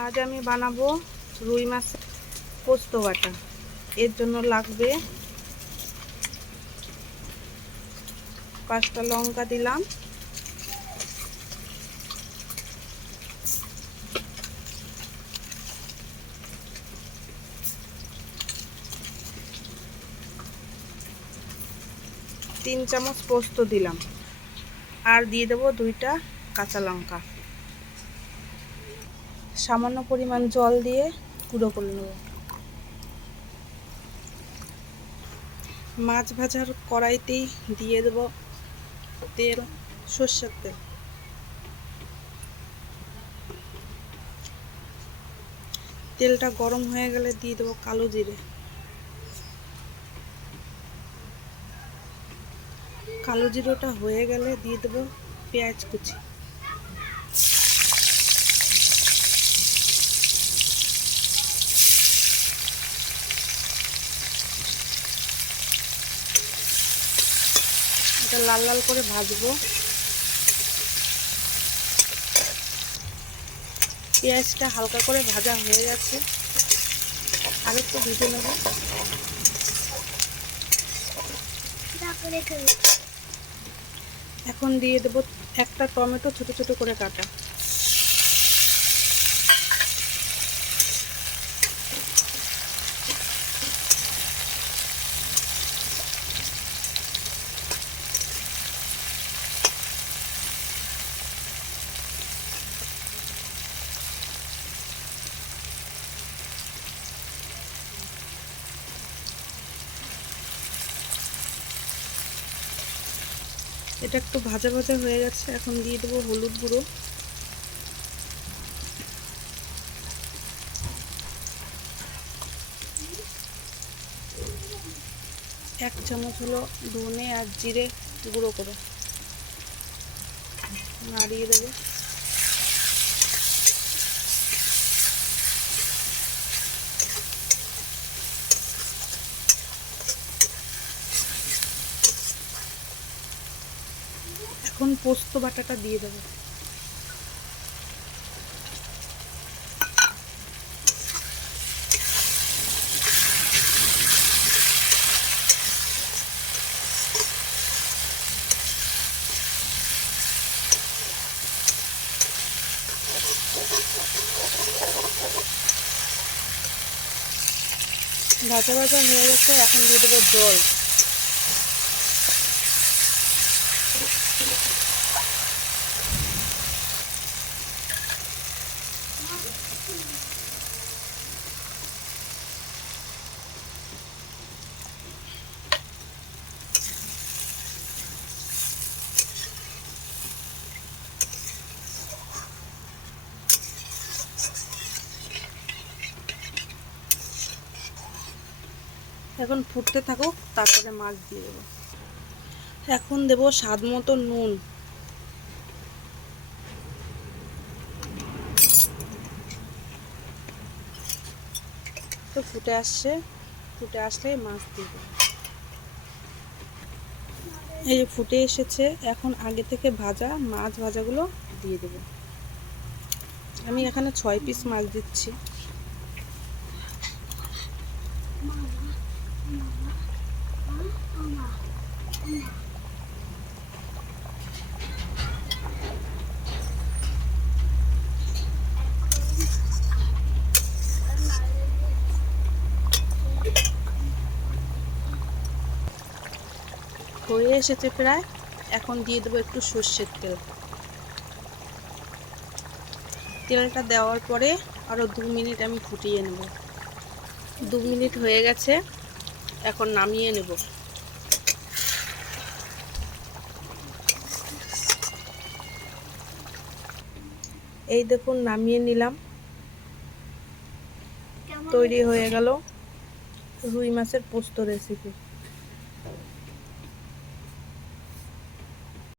আজ আমি বানাবো রুই মাছের পোস্ত বাটা। এর জন্য লাগবে পাঁচটা লঙ্কা দিলাম। তিন চামচ পোস্ত দিলাম। আর দিয়ে দেবো দুইটা কাঁচা লঙ্কা। সামান্য পরিমাণ জল দিয়ে গুঁড়ো করে নেব। মাছ ভাজার কড়াইতেই দিয়ে দেব তেল, সর্ষের তেল। তেলটা গরম হয়ে গেলে দিয়ে দেবো কালো জিরে। কালো জিরোটা হয়ে গেলে দিয়ে দেবো পেঁয়াজ কুচি। এটা লাল লাল করে ভাজবো। পেঁয়াজটা হালকা করে ভাজা হয়ে গেছে। আর একটু ভেজে নেব। এখন দিয়ে দেবো একটা টমেটো ছোট ছোট করে কাটা। এটা একটু ভাজা ভাজা হয়ে গেছে, এখন দিয়ে দেবো হলুদ গুঁড়ো। এক চামচ হলো ধনে আর জিরে গুঁড়ো করে। নাড়িয়ে দেবো। এখন পোস্ত বাটাটা দিয়ে দেবো। ভাজা ভাজা হয়ে গেছে এখন দিয়ে দেবো জল। এখন ফুটতে থাকুক, তারপরে মাছ দিয়ে দেবো। এখন দেবো স্বাদ মতো নুন। তো ফুটে আসছে, ফুটে আসলে মাছ দিয়ে দেবো। এই যে ফুটে এসেছে, এখন আগে থেকে ভাজা মাছ ভাজাগুলো দিয়ে দেবো। আমি এখানে ছয় পিস মাছ দিচ্ছি। হয়ে এসেছে প্রায়। এখন দিয়ে দেবো একটু সর্ষের তেল। তেলটা দেওয়ার পরে আরও দু মিনিট আমি ফুটিয়ে নেব। দু মিনিট হয়ে গেছে। এখন নামিয়ে নেব। এই দেখুন নামিয়ে নিলাম। তৈরি হয়ে গেল রুই মাছের পোস্ত রেসিপি